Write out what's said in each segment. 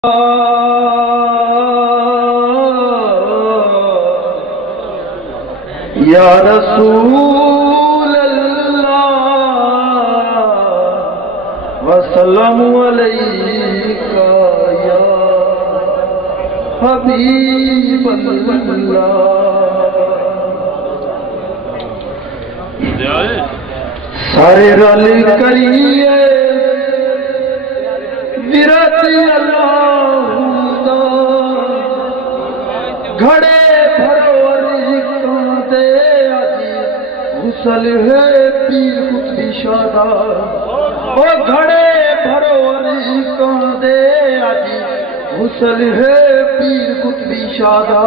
یا رسول اللہ وسلم علیکہ یا حبیب اللہ سارے رل کریے ورت اللہ دا گھڑے غسل ہے پیر قطبی شادہ او گھڑے بھرو ریکاں دے آجی غسل ہے پیر قطبی شادہ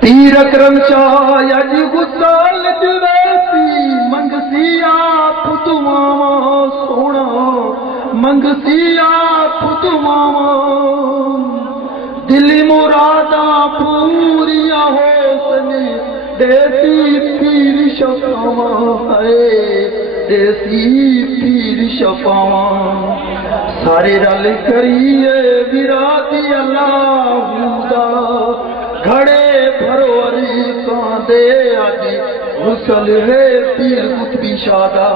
پیر اکرم چاہی آجی غسل جویسی منگسی آپ تو ماما سونا منگسی آپ تو ماما دلی مرادہ پوریاں ہو سنی دیسی پیر شفاواں ہے دیسی پیر شفاواں سارے رل کریے وراتی اللہ دا گھڑے بھرو ریکاں دے آجی غسل ہے پیر قطبی شادہ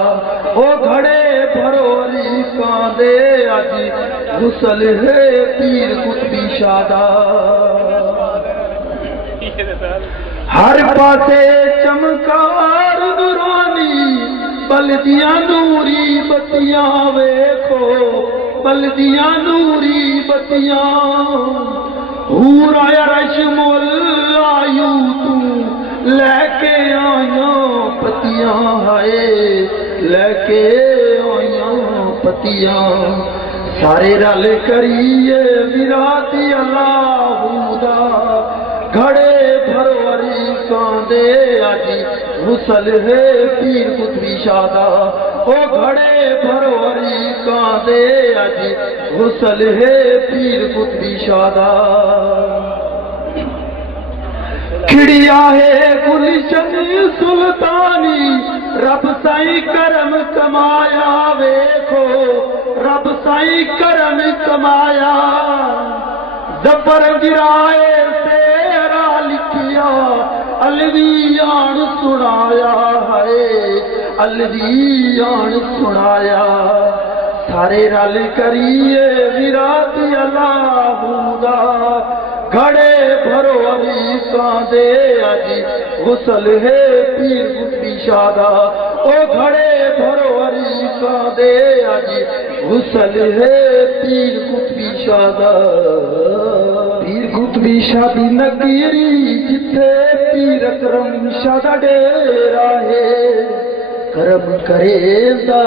او گھڑے بھرو ریکاں دے آجی غسل ہے پیر قطبی شادہ ہر پاسے چمکار نورانی بلدیاں نوری بتیاں ویکھو بلدیاں نوری بتیاں حور آیا رشم آیو تو لے کے آیاں پتیاں ہائے لے کے آیاں پتیاں سارے رل کریے وراتی اللہ دا گھڑے بھرو ریکاں دے آجی غسل ہے پیر قطبی شادہ او گھڑے بھرو ریکاں دے آجی غسل ہے پیر قطبی شادہ کھڑیا ہے گلشن سلطانی رب سائیں کرم کمایا ویکھو رب سائیں کرم کمایا زبر گرائے الویان سنایا ہے الویان سنایا سارے رل کریے وراتی اللہ دا گھڑے بھرو ریکاں دے آجی غسل ہے پیر قطبی شادہ او گھڑے بھرو ریکاں دے آجی غسل ہے پیر قطبی شادہ پیر قطبی شادی نگیری جتھے پیر اکرم شادہ ڈیرا ہے کرم کریندہ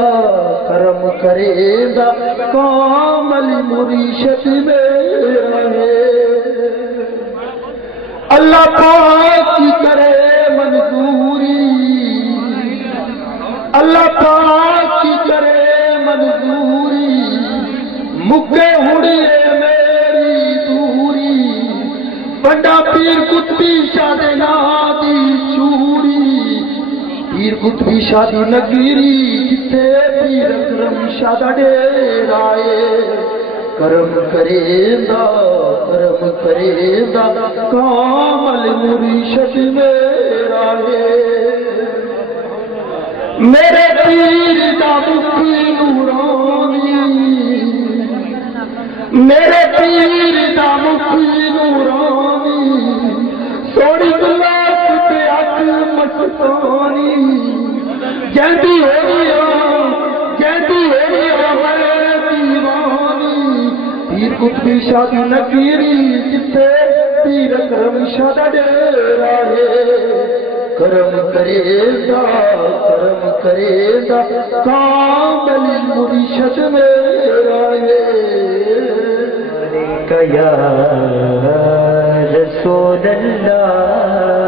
کامل مرشد میرا ہے اللہ پاک کی کرے منظوری اللہ پاک کی کرے منظوری مکے ہوڑیے میری دوری بڑا پیر قطبی شادی نادی چوری پیر قطبی شادی نگیری جتھے پیر اکرم شادہ ڈیرائے کرم کریندہ کامل مرشد میرا ہے میرے پیر دا مکھی نورانی میرے پیر دا مکھی نورانی سوڑی گلاس تے اکھ مستانی جہدی ہمارے دیوانی پیر قطبی شادی نگیری جتھے پیر اکرم شادہ ڈیرا ہے کرم کریندہ کامل مرشد میرا ہے یا رسول اللہ